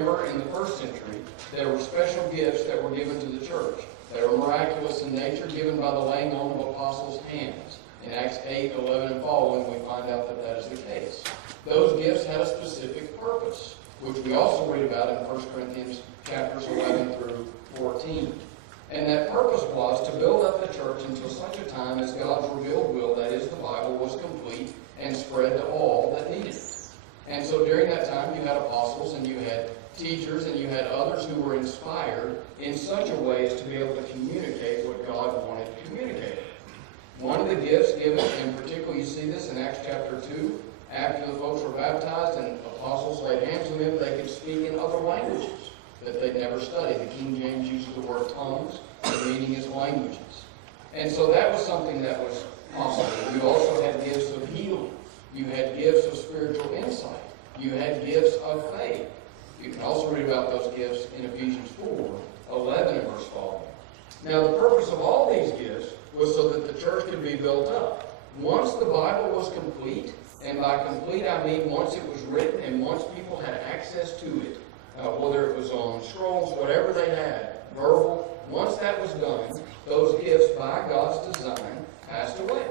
Remember, in the first century, there were special gifts that were given to the church. They were miraculous in nature, given by the laying on of apostles' hands. In Acts 8, 11, and following, we find out that that is the case. Those gifts had a specific purpose, which we also read about in 1 Corinthians chapters 11 through 14. And that purpose was to build up the church until such a time as God's revealed will, that is, the Bible, was complete and spread to all that needed it. And so during that time, you had apostles and you had teachers and you had others who were inspired in such a way as to be able to communicate what God wanted communicated. One of the gifts given, and particularly you see this in Acts chapter 2, after the folks were baptized and apostles laid hands on them, they could speak in other languages that they'd never studied. The King James uses the word tongues, the meaning is languages. And so that was something that was possible. You also had gifts of healing. You had gifts of spiritual insight. You had gifts of faith. You can also read about those gifts in Ephesians 4, 11 and verse following. Now the purpose of all these gifts was so that the church could be built up. Once the Bible was complete, and by complete I mean once it was written and once people had access to it, whether it was on scrolls, whatever they had, verbal, once that was done, those gifts by God's design passed away.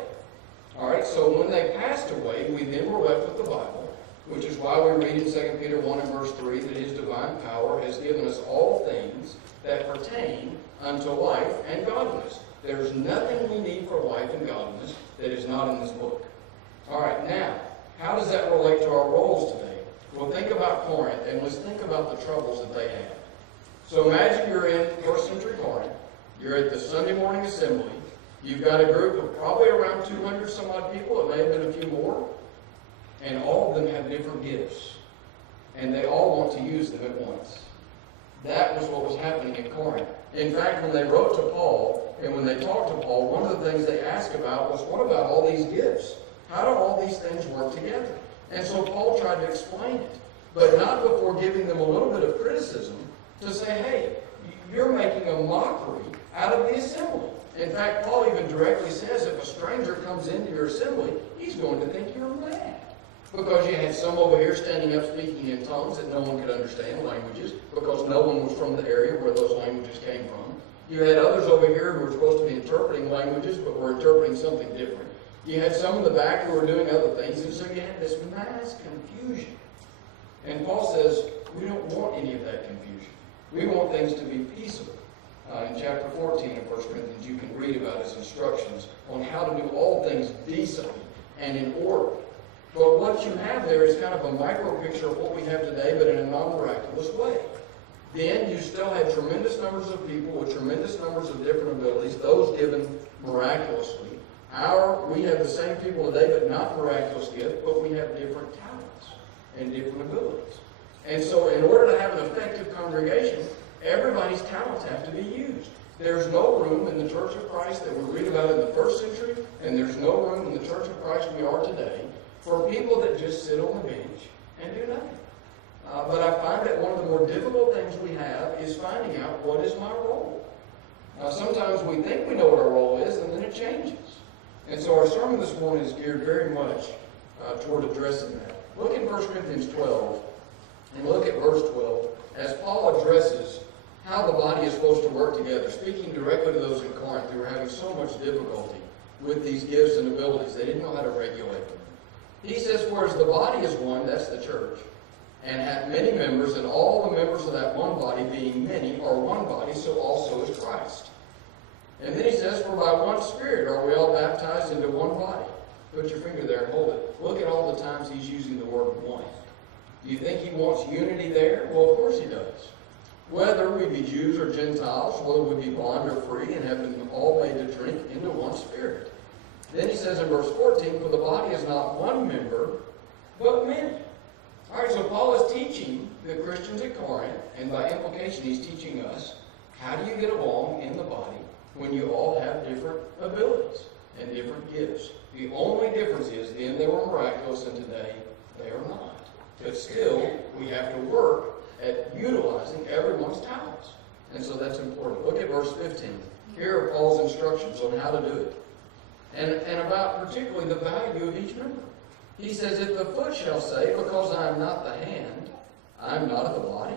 All right, so when they passed away, we then were left with the Bible, which is why we read in 2 Peter 1 and verse 3 that His divine power has given us all things that pertain unto life and godliness. There's nothing we need for life and godliness that is not in this book. All right, now, how does that relate to our roles today? Well, think about Corinth, and let's think about the troubles that they had. So imagine you're in first century Corinth. You're at the Sunday morning assembly. You've got a group of probably around 200 some odd people. It may have been a few more. And all of them have different gifts. And they all want to use them at once. That was what was happening in Corinth. In fact, when they wrote to Paul, and when they talked to Paul, one of the things they asked about was, what about all these gifts? How do all these things work together? And so Paul tried to explain it, but not before giving them a little bit of criticism to say, hey, you're making a mockery out of the assembly. In fact, Paul even directly says if a stranger comes into your assembly, he's going to think you're mad. Because you had some over here standing up speaking in tongues that no one could understand, languages, because no one was from the area where those languages came from. You had others over here who were supposed to be interpreting languages, but were interpreting something different. You had some in the back who were doing other things, and so you had this mass confusion. And Paul says, we don't want any of that confusion. We want things to be peaceable. In chapter 14 of 1 Corinthians, you can read about his instructions on how to do all things decently and in order. But what you have there is kind of a micro picture of what we have today, but in a non-miraculous way. Then you still had tremendous numbers of people with tremendous numbers of different abilities, those given miraculously. We have the same people today, but not miraculous gifts, but we have different talents and different abilities. And so in order to have an effective congregation, everybody's talents have to be used. There's no room in the Church of Christ that we read about in the first century, and there's no room in the Church of Christ we are today for people that just sit on the bench and do nothing. But I find that one of the more difficult things we have is finding out what is my role. Sometimes we think we know what our role is, and then it changes. And so our sermon this morning is geared very much toward addressing that. Look in 1 Corinthians 12, and look at verse 12, as Paul addresses how the body is supposed to work together, speaking directly to those in Corinth who were having so much difficulty with these gifts and abilities. They didn't know how to regulate them. He says, for as the body is one, that's the church, and hath many members, and all the members of that one body, being many, are one body, so also is Christ. And then he says, for by one Spirit are we all baptized into one body. Put your finger there and hold it. Look at all the times he's using the word one. Do you think he wants unity there? Well, of course he does. Whether we be Jews or Gentiles, whether we be bond or free, and have been all made to drink into one Spirit. Then he says in verse 14, for the body is not one member, but many. All right, so Paul is teaching the Christians at Corinth, and by implication he's teaching us, how do you get along in the body when you all have different abilities and different gifts? The only difference is then they were miraculous, and today they are not. But still, we have to work at utilizing everyone's talents. And so that's important. Look at verse 15. Here are Paul's instructions on how to do it. And about particularly the value of each member. He says, if the foot shall say, because I am not the hand, I am not of the body,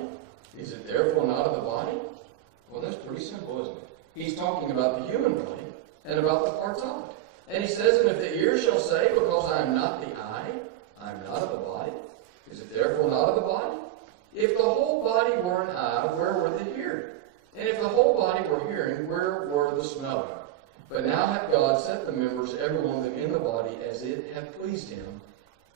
therefore not of the body? Well, that's pretty simple, isn't it? He's talking about the human body and about the parts of it. And he says, and if the ear shall say, because I am not the eye, I am not of the body, is it therefore not of the body? If the whole body were an eye, where were the hearing? And if the whole body were hearing, where were the smelling? But now hath God set the members, every one of them, in the body, as it hath pleased him.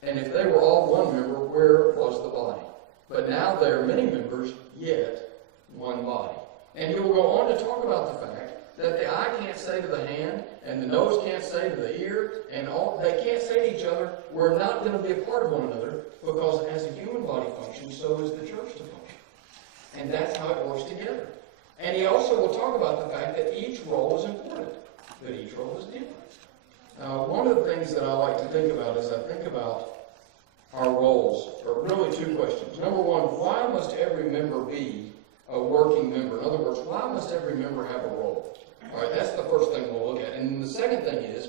And if they were all one member, where was the body? But now there are many members, yet one body. And he will go on to talk about the fact that the eye can't say to the hand, and the nose can't say to the ear, and they can't say to each other, we're not going to be a part of one another, because as a human body functions, so is the church to function. And that's how it works together. And he also will talk about the fact that each role is important, that each role is different. Now, one of the things that I like to think about is I think about our roles, or really two questions. Number one, why must every member be a working member? In other words, why must every member have a role? All right, that's the first thing we'll look at. And the second thing is,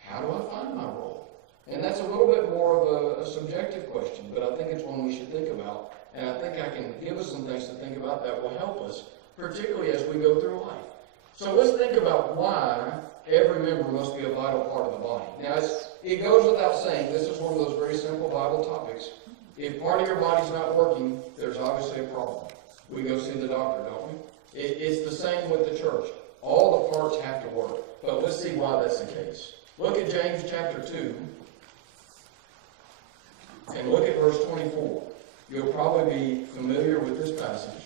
how do I find my role? And that's a little bit more of a subjective question, but I think it's one we should think about. And I think I can give us some things to think about that will help us, particularly as we go through life. So let's think about why every member must be a vital part of the body. Now, it goes without saying, this is one of those very simple Bible topics. If part of your body's not working, there's obviously a problem. We go see the doctor, don't we? It's the same with the church. All the parts have to work. But let's see why that's the case. Look at James chapter 2. And look at verse 24. You'll probably be familiar with this passage.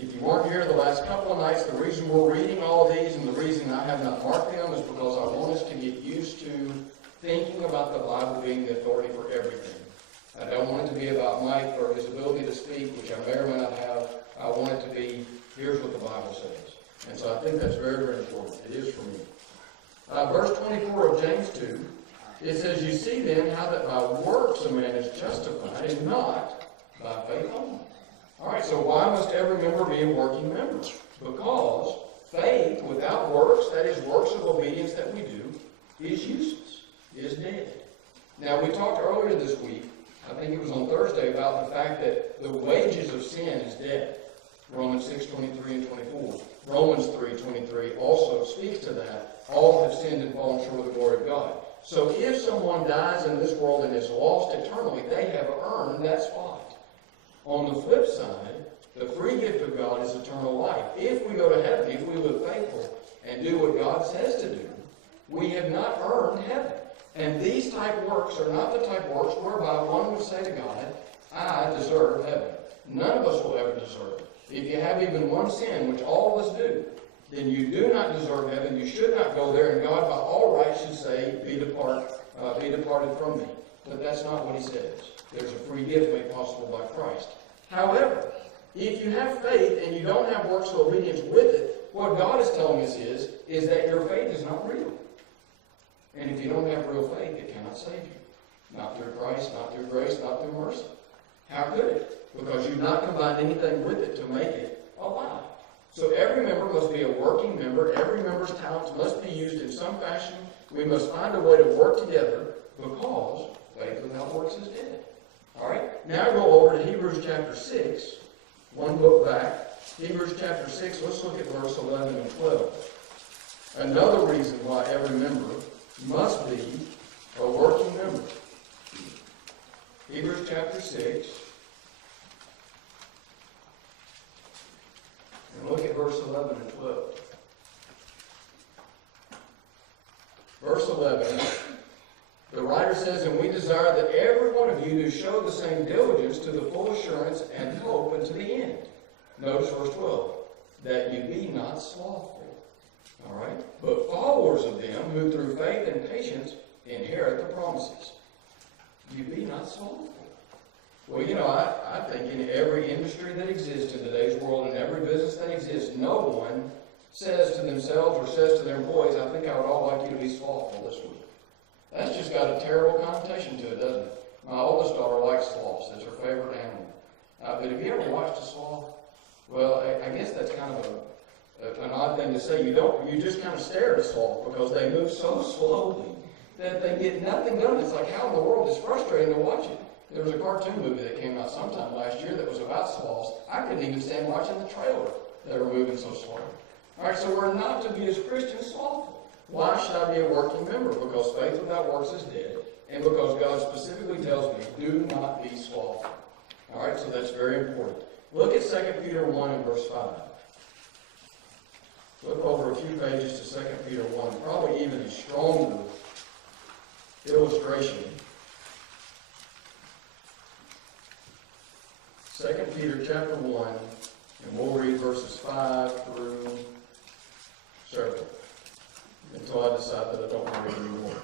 If you weren't here the last couple of nights, the reason we're reading all of these and the reason I have not marked them is because I want us to get used to thinking about the Bible being the authority for everything. I don't want it to be about Mike or his ability to speak, which I may or may not have. I want it to be, here's what the Bible says. And so I think that's very, very important. It is for me. Verse 24 of James 2, it says, you see then how that by works a man is justified and not by faith only. All right, so why must every member be a working member? Because faith without works, that is works of obedience that we do, is useless, is dead. Now, we talked earlier this week, I think it was on Thursday, about the fact that the wages of sin is death. Romans 6:23 and 24. Romans 3:23 also speaks to that. All have sinned and fallen short of the glory of God. So if someone dies in this world and is lost eternally, they have earned that spot. On the flip side, the free gift of God is eternal life. If we go to heaven, if we live faithful and do what God says to do, we have not earned heaven. And these type works are not the type works whereby one would say to God, I deserve heaven. None of us will ever deserve it. If you have even one sin, which all of us do, then you do not deserve heaven. You should not go there, and God by all rights should say, be departed from me. But that's not what he says. There's a free gift made possible by Christ. However, if you have faith and you don't have works of obedience with it, what God is telling us is that your faith is not real. And if you don't have real faith, it cannot save you. Not through Christ, not through grace, not through mercy. How could it? Because you've not combined anything with it to make it alive. So every member must be a working member. Every member's talents must be used in some fashion. We must find a way to work together because faith without works is dead. All right? Now go over to Hebrews chapter 6. One book back. Hebrews chapter 6. Let's look at verse 11 and 12. Another reason why every member must be a working member. Hebrews chapter 6. And look at verse 11 and 12. Verse 11, the writer says, and we desire that every one of you do show the same diligence to the full assurance and hope unto the end. Notice verse 12, that you be not slothful. All right? But followers of them who through faith and patience inherit the promises. You be not slothful. Well, you know, I think in every industry that exists in today's world, in every business that exists, no one says to themselves or says to their employees, I think I would all like you to be slothful this week. That's just got a terrible connotation to it, doesn't it? My oldest daughter likes sloths. It's her favorite animal. But have you ever watched a sloth? Well, I guess that's kind of an odd thing to say. You just kind of stare at a sloth because they move so slowly that they get nothing done. It's like, how in the world? It's frustrating to watch it. There was a cartoon movie that came out sometime last year that was about sloths. I couldn't even stand watching the trailer. They were moving so slow. All right, so we're not to be as Christians slothful. Why should I be a working member? Because faith without works is dead, and because God specifically tells me, do not be slothful. All right, so that's very important. Look at 2 Peter 1 and verse 5. Flip over a few pages to 2 Peter 1, probably even a stronger illustration. 2 Peter chapter 1, and we'll read verses 5 through several, until I decide that I don't want to read anymore.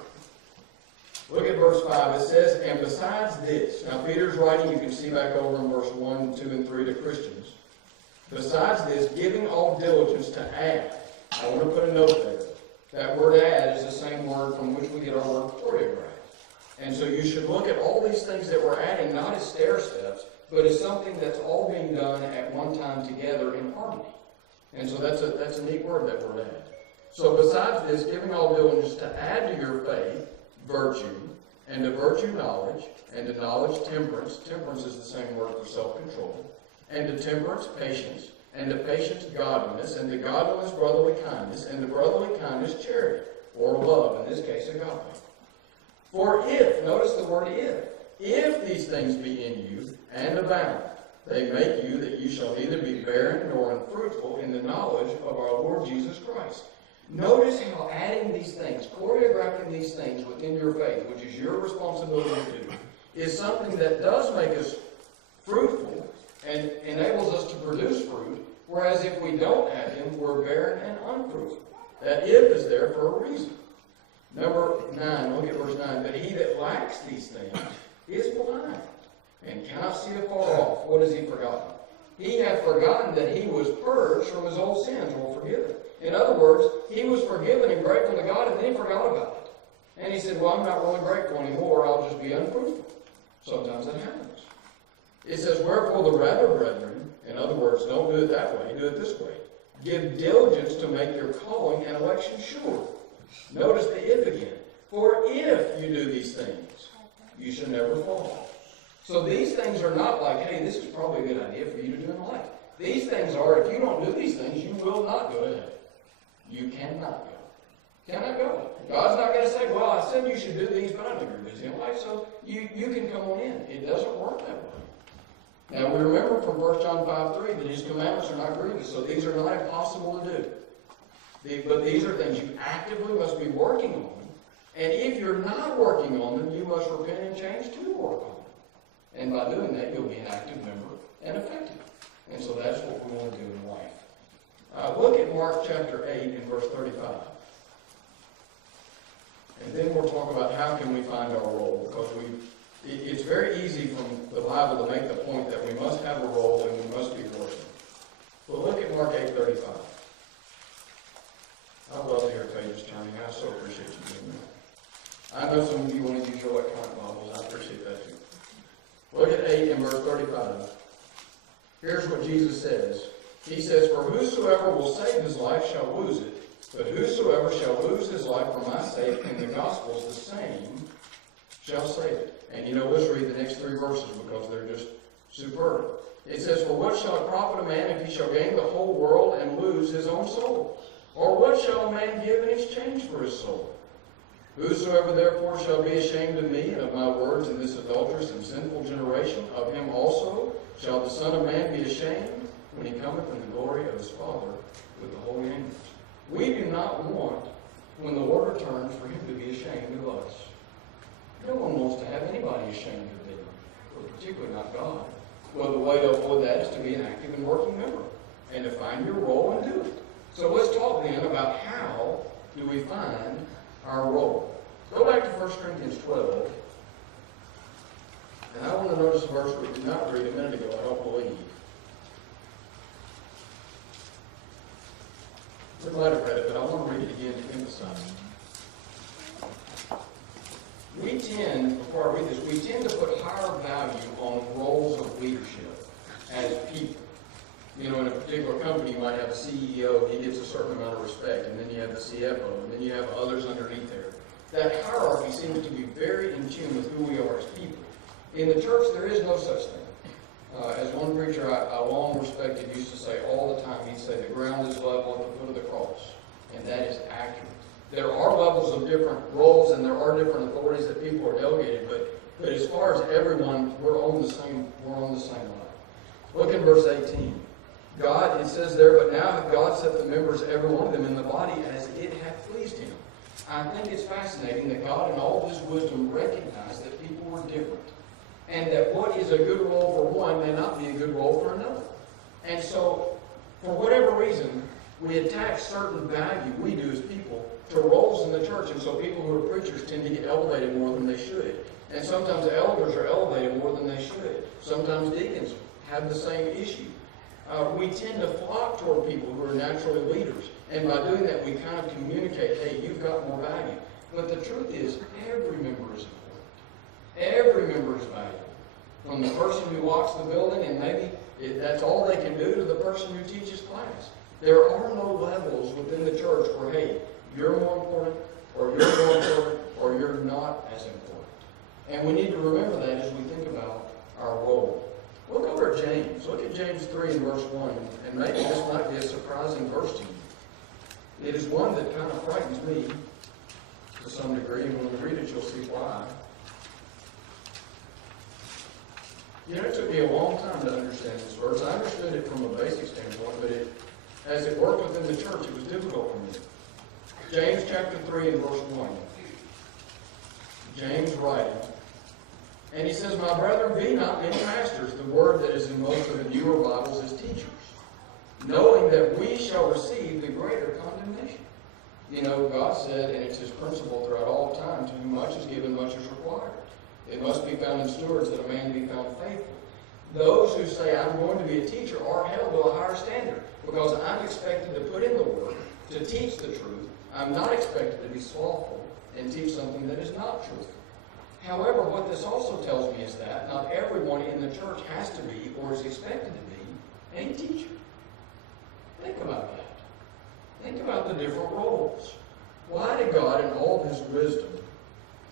Look at verse 5. It says, and besides this, now Peter's writing, you can see back over in verse 1, 2, and 3 to Christians. Besides this, giving all diligence to add. I want to put a note there. That word add is the same word from which we get our word choreograph. And so you should look at all these things that we're adding not as stair steps, but as something that's all being done at one time together in harmony. And so that's a neat word, that word add. So besides this, giving all diligence to add to your faith virtue, and to virtue knowledge, and to knowledge temperance. Temperance is the same word for self-control. And to temperance patience, and to patience godliness, and to godliness brotherly kindness, and to brotherly kindness charity, or love, in this case agape. For if, notice the word if these things be in you, and abound, they make you that you shall neither be barren nor unfruitful in the knowledge of our Lord Jesus Christ. Notice how adding these things, choreographing these things within your faith, which is your responsibility to do, is something that does make us fruitful and enables us to produce fruit, whereas if we don't add them, we're barren and unfruitful. That if is there for a reason. Number 9, look at verse 9. But he that lacks these things is blind, and cannot see afar off. What has he forgotten? He hath forgotten that he was purged from his old sins, or forgiven. In other words, he was forgiven and grateful to God, and then he forgot about it. And he said, well, I'm not really grateful anymore, I'll just be unfruitful. Sometimes that happens. It says, wherefore the rather, brethren, in other words, don't do it that way, do it this way. Give diligence to make your calling and election sure. Notice the if again. For if you do these things, you shall never fall. So these things are not like, hey, this is probably a good idea for you to do in life. These things are, if you don't do these things, you will not go to heaven. You cannot go. Cannot go. God's not going to say, well, I said you should do these, but I know you're busy in life, so you can come on in. It doesn't work that way. Now, we remember from 1 John 5:3 that his commandments are not grievous, so these are not impossible to do. But these are things you actively must be working on. And if you're not working on them, you must repent and change to work on them. And by doing that, you'll be an active member and effective. And so that's what we want to do in life. Look at Mark chapter 8 and verse 35. And then we'll talk about how can we find our role, because it's very easy from the Bible to make the point that we must have a role and we must be working. But look at Mark 8:35. I love to hear pages turning. I so appreciate you doing that. I know some of you want to use your electronic Bibles. I appreciate that too. Look at 8 and verse 35. Here's what Jesus says. He says, for whosoever will save his life shall lose it, but whosoever shall lose his life for my sake and the gospel's the same shall save it. And let's read the next 3 verses because they're just superb. It says, for what shall it profit a man if he shall gain the whole world and lose his own soul? Or what shall a man give in exchange for his soul? Whosoever therefore shall be ashamed of me and of my words in this adulterous and sinful generation, of him also shall the Son of Man be ashamed when he cometh in the glory of his Father with the holy angels. We do not want, when the Lord returns, for him to be ashamed of us. No one wants to have anybody ashamed of them, or particularly not God. Well, the way to avoid that is to be an active and working member, and to find your role and do it. So let's talk then about how do we find our role. Go back to 1 Corinthians 12. And I want to notice a verse we did not read a minute ago, I don't believe. We might have read it, but I want to read it again to emphasize. We tend, before I read this, we tend to put higher value on roles of leadership as people. In a particular company, you might have a CEO, he gets a certain amount of respect, and then you have the CFO, and then you have others underneath there. That hierarchy seems to be very in tune with who we are as people. In the church, there is no such thing. As one preacher I long respected used to say all the time, he'd say the ground is level at the foot of the cross. And that is accurate. There are levels of different roles and there are different authorities that people are delegated, but as far as everyone, we're on the same level. Look in verse 18. God, it says there, but now hath God set the members, every one of them, in the body as it hath pleased him. I think it's fascinating that God in all of his wisdom recognized that people were different. And that what is a good role for one may not be a good role for another. And so, for whatever reason, we attach certain value, we do as people, to roles in the church. And so people who are preachers tend to get elevated more than they should. And sometimes elders are elevated more than they should. Sometimes deacons have the same issue. We tend to flock toward people who are naturally leaders. And by doing that, we kind of communicate, hey, you've got more value. But the truth is, every member is important. Every member is valuable. From the person who walks the building, and maybe that's all they can do, to the person who teaches class. There are no levels within the church where, hey, you're more important, or you're more important, or you're not as important. And we need to remember that as we think about our role. Look over at James. Look at James 3 and verse 1. And maybe this might be a surprising verse to you. It is one that kind of frightens me to some degree, and when we read it, you'll see why. You know, it took me a long time to understand this verse. I understood it from a basic standpoint, but as it worked within the church, it was difficult for me. James chapter 3 and verse 1. James writing, and he says, my brethren, be not many masters. The word that is in most of the newer Bibles is teachers, knowing that we shall receive the greater condemnation. You know, God said, and it's his principle throughout all time, to whom much is given, much is required. It must be found in stewards that a man be found faithful. Those who say, I'm going to be a teacher, are held to a higher standard, because I'm expected to put in the work to teach the truth. I'm not expected to be slothful and teach something that is not truthful. However, what this also tells me is that not everyone in the church has to be, or is expected to be, a teacher. Think about that. Think about the different roles. Why did God, in all of his wisdom,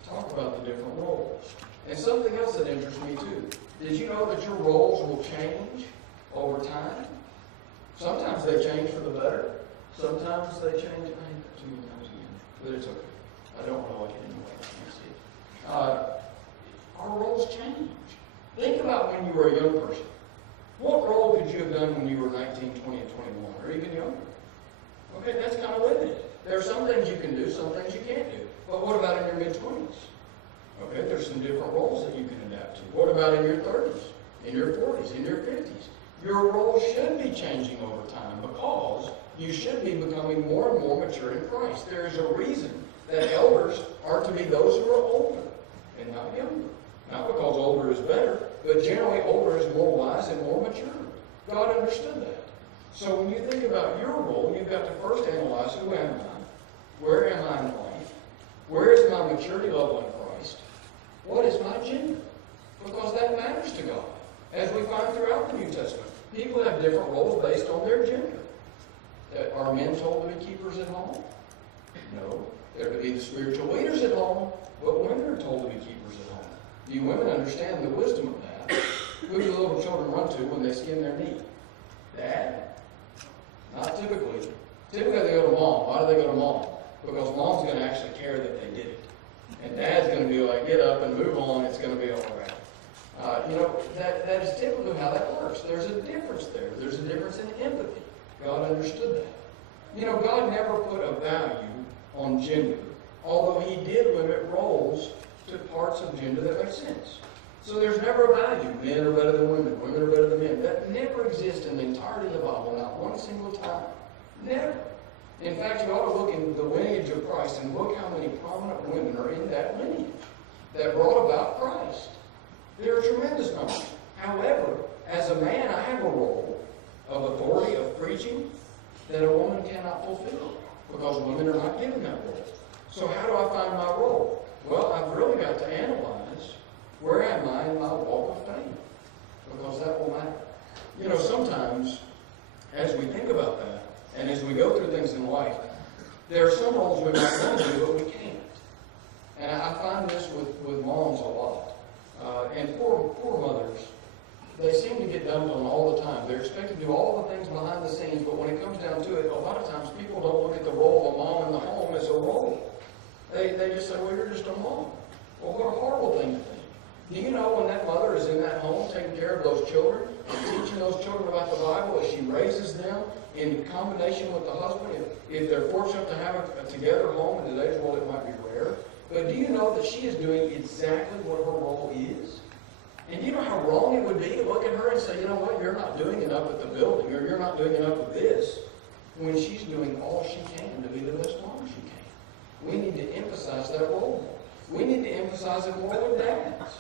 talk about the different roles? And something else that interests me too. Did you know that your roles will change over time? Sometimes they change for the better. Sometimes they change, I hate that too many times again, but it's okay. I don't want to like it anyway. I can't see it. Our roles change. Think about when you were a young person. What role could you have done when you were 19, 20, and 21, or even younger? Okay, that's kind of limited. There are some things you can do, some things you can't do. But what about in your mid-20s? Okay, there's some different roles that you can adapt to. What about in your 30s, in your 40s, in your 50s? Your role should be changing over time because you should be becoming more and more mature in Christ. There is a reason that elders are to be those who are older and not younger. Not because older is better, but generally older is more wise and more mature. God understood that. So when you think about your role, you've got to first analyze, who am I? Where am I in life? Where is my maturity level in Christ? What is my gender? Because that matters to God. As we find throughout the New Testament, people have different roles based on their gender. Are men told to be keepers at home? No. They're to be the spiritual leaders at home, but women are told to be keepers at home. Do you women understand the wisdom of that? Who do little children run to when they skin their knee? Dad? Not typically. Typically they go to mom. Why do they go to mom? Because mom's going to actually care that they did it. And dad's going to be like, get up and move on, it's going to be all right. That is typically how that works. There's a difference there. There's a difference in empathy. God understood that. God never put a value on gender, although he did limit roles to parts of gender that make sense. So there's never a value. Men are better than women. Women are better than men. That never exists in the entirety of the Bible, not one single time. Never. In fact, you ought to look in the lineage of Christ and look how many prominent women are in that lineage that brought about Christ. There are tremendous numbers. However, as a man, I have a role of authority, of preaching, that a woman cannot fulfill because women are not given that role. So how do I find my role? Well, I've really got to analyze where am I in my walk of faith, because that will matter. Sometimes as we think about that, and as we go through things in life, there are some roles we might want to do, but we can't. And I find this with moms a lot. And poor mothers, they seem to get dumped on all the time. They're expected to do all the things behind the scenes, but when it comes down to it, a lot of times people don't look at the role of a mom in the home as a role. They just say, well, you're just a mom. Well, what a horrible thing to think. Do you know when that mother is in that home taking care of those children, teaching those children about the Bible as she raises them in combination with the husband, if they're fortunate to have a together home, in today's world it might be rare, but do you know that she is doing exactly what her role is? And you know how wrong it would be to look at her and say, you know what, you're not doing enough at the building, or you're not doing enough of this, when she's doing all she can to be the best mom she can. We need to emphasize that role more. We need to emphasize it more than dads.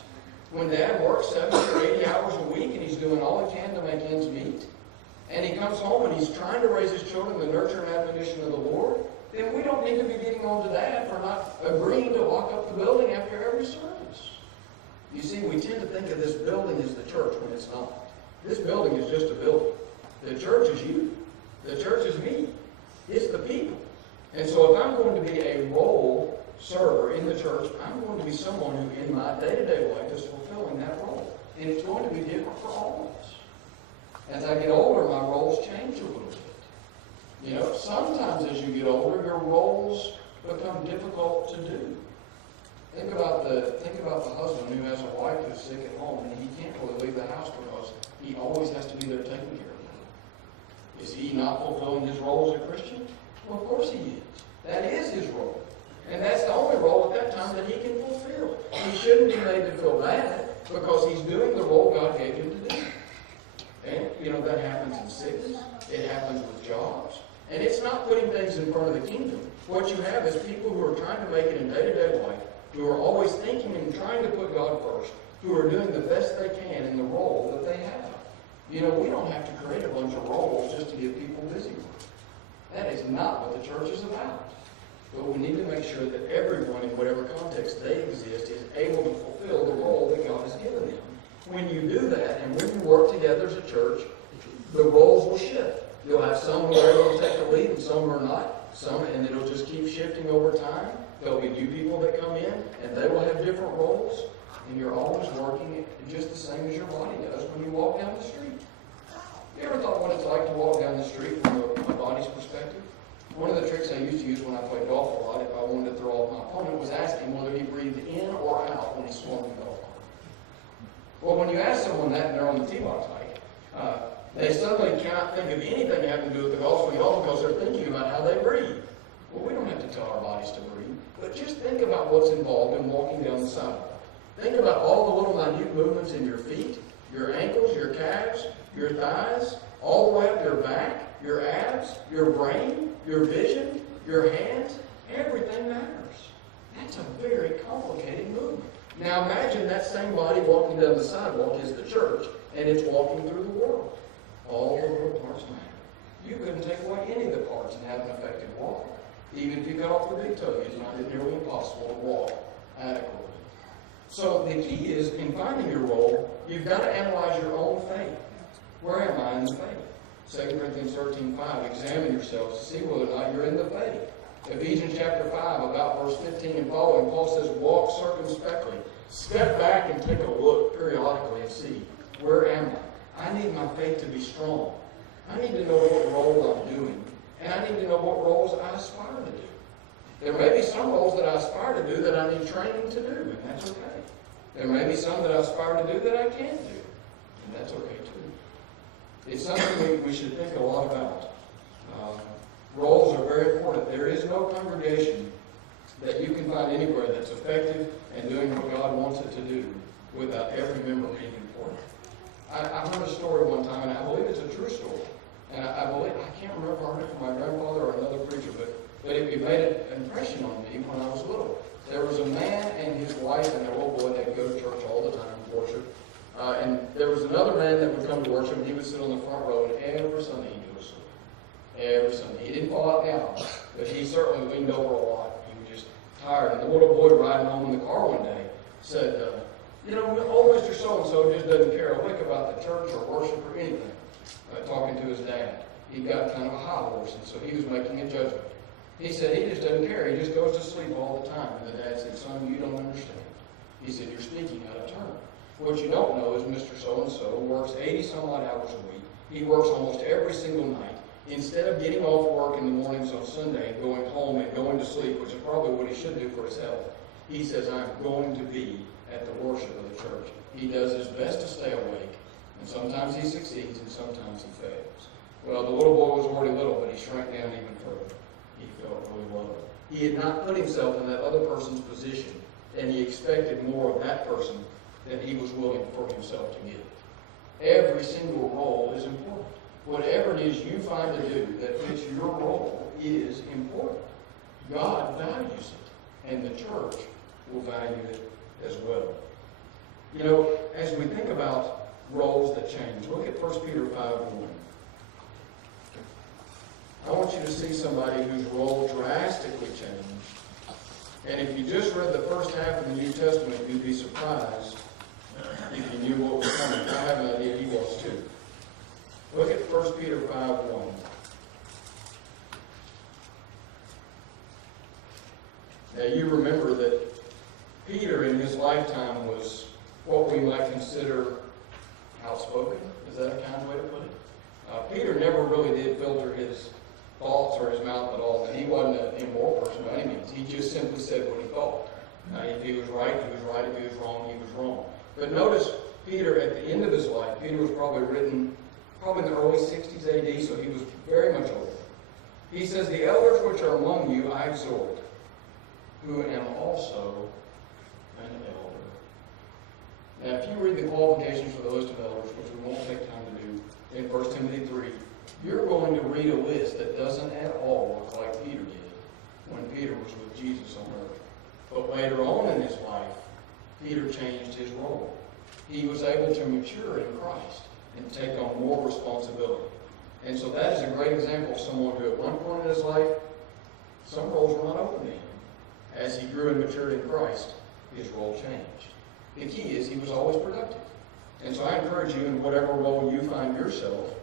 When dad works 70 or 80 hours a week and he's doing all he can to make ends meet, and he comes home and he's trying to raise his children in the nurture and admonition of the Lord, then we don't need to be getting on to dad for not agreeing to walk up the building after every service. You see, we tend to think of this building as the church when it's not. This building is just a building. The church is you. The church is me. It's the people. And so if I'm going to be a role server in the church, I'm going to be someone who in my day-to-day life is fulfilling that role. And it's going to be different for all of us. As I get older, my roles change a little bit. You know, sometimes as you get older, your roles become difficult to do. Think about the husband who has a wife who's sick at home and he can't really leave the house because he always has to be there taking care of her. Is he not fulfilling his role as a Christian? Well, of course he is. That is his role. And that's the only role at that time that he can fulfill. He shouldn't be made to feel bad because he's doing the role God gave him to do. And, you know, that happens in sickness. It happens with jobs. And it's not putting things in front of the kingdom. What you have is people who are trying to make it in day-to-day life, who are always thinking and trying to put God first, who are doing the best they can in the role that they have. You know, we don't have to create a bunch of roles just to get people busy with. That is not what the church is about. But we need to make sure that everyone, in whatever context they exist, is able to fulfill the role that God has given them. When you do that, and when you work together as a church, the roles will shift. You'll have some who are able to take the lead and some are not. And it'll just keep shifting over time. There'll be new people that come in, and they will have different roles. And you're always working just the same as your body does when you walk down the street. You ever thought what it's like to walk down the street from a body's perspective? One of the tricks I used to use when I played golf a lot, if I wanted to throw off my opponent, was ask him whether he breathed in or out when he swung the golf club. Well, when you ask someone that and they're on the tee box hike, they suddenly cannot think of anything having to do with the golf swing at all because they're thinking about how they breathe. Well, we don't have to tell our bodies to breathe, but just think about what's involved in walking down the sidewalk. Think about all the little minute movements in your feet, your ankles, your calves, your thighs, all the way up your back, your abs, your brain, your vision, your hands. Everything matters. That's a very complicated movement. Now imagine that same body walking down the sidewalk is the church, and it's walking through the world. All the little parts matter. You couldn't take away any of the parts and have an effective walk. Even if you cut off the big toe, it's not nearly impossible to walk adequately. So the key is, in finding your role, you've got to analyze your own faith. Where am I in the faith? 2 Corinthians 13:5, examine yourselves to see whether or not you're in the faith. Ephesians chapter 5, about verse 15 and following, Paul says, walk circumspectly. Step back and take a look periodically and see, where am I? I need my faith to be strong. I need to know what role I'm doing. And I need to know what roles I aspire to do. There may be some roles that I aspire to do that I need training to do, and that's okay. There may be some that I aspire to do that I can't do, and that's okay too. It's something we should think a lot about. Roles are very important. There is no congregation that you can find anywhere that's effective and doing what God wants it to do without every member being important. I heard a story one time, and I believe it's a true story. And I can't remember if I heard it from my grandfather or another preacher, but it made an impression on me when I was little. There was a man and his wife and their little boy that go to church all the time, worship. And there was another man that would come to worship, and he would sit on the front row, and every Sunday he'd go to sleep. Every Sunday. He didn't fall out now, but he certainly leaned over a lot. He was just tired. And the little boy riding home in the car one day said, old Mr. So-and-so just doesn't care a lick about the church or worship or anything. Talking to his dad. He got kind of a high horse, and so he was making a judgment. He said he just doesn't care. He just goes to sleep all the time. And the dad said, son, you don't understand. He said, you're speaking out of turn. What you don't know is Mr. So-and-so works 80-some-odd hours a week. He works almost every single night. Instead of getting off work in the mornings on Sunday and going home and going to sleep, which is probably what he should do for his health, he says, I'm going to be at the worship of the church. He does his best to stay awake, and sometimes he succeeds and sometimes he fails. Well, the little boy was already little, but he shrank down even further. He felt really low. He had not put himself in that other person's position, and he expected more of that person than he was willing for himself to give. Every single role is important. Whatever it is you find to do that fits your role is important. God values it, and the church will value it as well. You know, as we think about roles that change, look at 1 Peter 5:1. I want you to see somebody whose role drastically changed. And if you just read the first half of the New Testament, you'd be surprised if you knew what was coming. I have an idea he was too. Look at 1 Peter 5:1. Now you remember that Peter in his lifetime was what we might consider outspoken. Is that a kind way to put it? Peter never really did filter his thoughts or his mouth at all, and he wasn't an immoral person by any means. He just simply said what he thought. If he was right, he was right. If he was wrong, he was wrong. But notice Peter, at the end of his life, Peter was probably written in the early 60s AD, so he was very much older. He says, the elders which are among you I exhort, who am also an elder. Now, if you read the qualifications for the list of elders, which we won't take time to do, in 1 Timothy 3, you're going to read a list that doesn't at all look like Peter did when Peter was with Jesus on earth. But later on in his life, Peter changed his role. He was able to mature in Christ and take on more responsibility. And so that is a great example of someone who at one point in his life, some roles were not open to him. As he grew and matured in Christ, his role changed. The key is he was always productive. And so I encourage you in whatever role you find yourself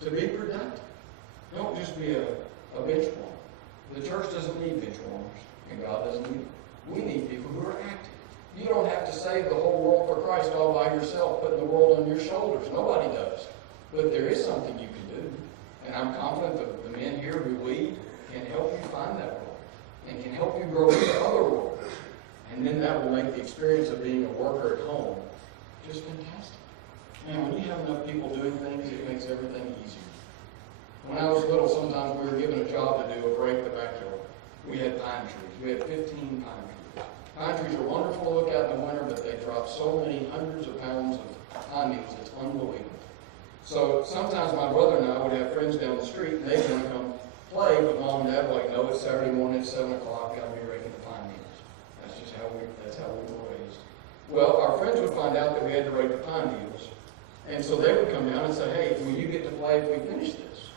to be productive. Don't just be a bench warmer. The church doesn't need bench warmers, and God doesn't need them. We need people who are active. You don't have to save the whole world for Christ all by yourself, putting the world on your shoulders. Nobody does. But there is something you can do. And I'm confident that the men here who lead can help you find that role and can help you grow into other roles. And then that will make the experience of being a worker at home just fantastic. Man, when you have enough people doing things, it makes everything easier. When I was little, sometimes we were given a job to do a break the backyard. We had pine trees. We had 15 pine trees. Pine trees are wonderful to look at in the winter, but they drop so many hundreds of pounds of pine needles, it's unbelievable. So sometimes my brother and I would have friends down the street, and they'd want to come play, but Mom and Dad were like, no, it's Saturday morning at 7 o'clock, got to be raking the pine needles. That's how we were raised. Well, our friends would find out that we had to rake the pine needles, and so they would come down and say, hey, will you get to play if we finish this?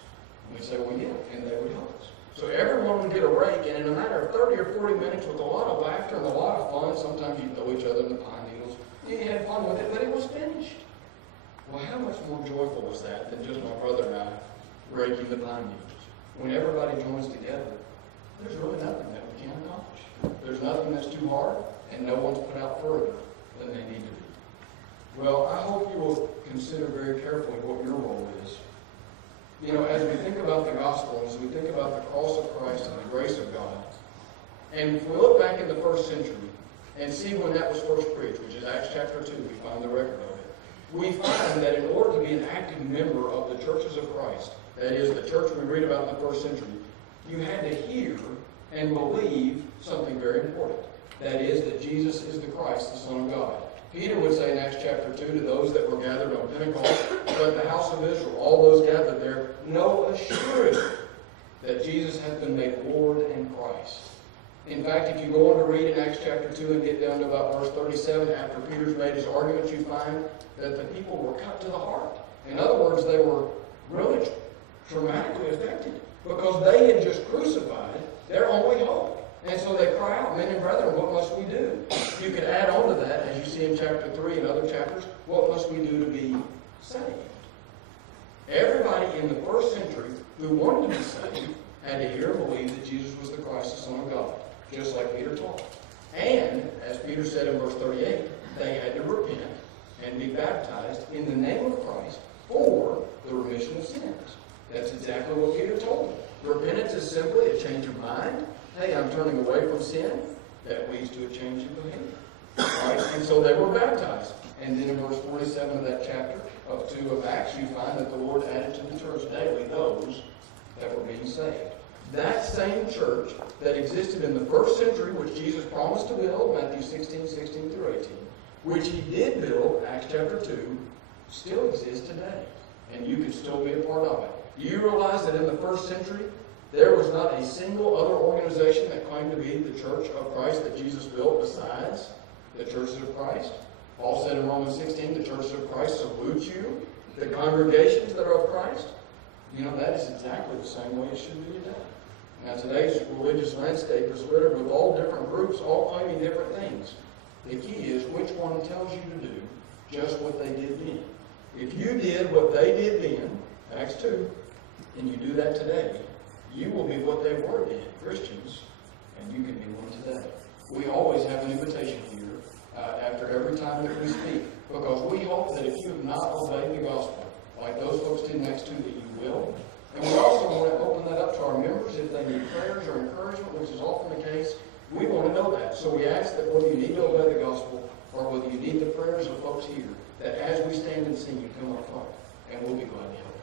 And we'd say, well, yeah, and they would help us. So everyone would get a rake, and in a matter of 30 or 40 minutes with a lot of laughter and a lot of fun, sometimes you'd throw each other in the pine needles, you had fun with it, but it was finished. Well, how much more joyful was that than just my brother and I raking the pine needles? When everybody joins together, there's really nothing that we can't accomplish. There's nothing that's too hard, and no one's put out further than they need to be. Well, I hope you will consider very carefully what your role is. You know, as we think about the gospel, as we think about the cross of Christ and the grace of God, and if we look back in the first century and see when that was first preached, which is Acts chapter 2, we find the record of it, we find that in order to be an active member of the churches of Christ, that is, the church we read about in the first century, you had to hear and believe something very important. That is, that Jesus is the Christ, the Son of God. Peter would say in Acts chapter 2 to those that were gathered on Pentecost, but the house of Israel, all those gathered there, know assuredly that Jesus hath been made Lord and Christ. In fact, if you go on to read in Acts chapter 2 and get down to about verse 37, after Peter's made his argument, you find that the people were cut to the heart. In other words, they were really dramatically affected because they had just crucified their only hope. And so they cry out, men and brethren, what must we do? You could add on to that, as you see in chapter 3 and other chapters, what must we do to be saved? Everybody in the first century who wanted to be saved had to hear and believe that Jesus was the Christ, the Son of God, just like Peter taught. And, as Peter said in verse 38, they had to repent and be baptized in the name of Christ for the remission of sins. That's exactly what Peter told them. Repentance is simply a change of mind. Hey, I'm turning away from sin. That leads to a change in behavior. Right? And so they were baptized. And then in verse 47 of that chapter of 2 of Acts, you find that the Lord added to the church daily those that were being saved. That same church that existed in the first century, which Jesus promised to build, Matthew 16 through 18, which he did build, Acts chapter 2, still exists today. And you can still be a part of it. Do you realize that in the first century, there was not a single other organization that claimed to be the church of Christ that Jesus built besides the churches of Christ? Paul said in Romans 16, the churches of Christ salute you, the congregations that are of Christ. You know, that is exactly the same way it should be today. Now, today's religious landscape is littered with all different groups, all claiming different things. The key is which one tells you to do just what they did then. If you did what they did then, Acts 2, and you do that today, you will be what they were then, Christians, and you can be one today. We always have an invitation here after every time that we speak, because we hope that if you have not obeyed the gospel, like those folks did in Acts 2, that you will. And we also want to open that up to our members if they need prayers or encouragement, which is often the case. We want to know that. So we ask that whether you need to obey the gospel or whether you need the prayers of folks here, that as we stand and sing, you come up front, and we'll be glad to help you.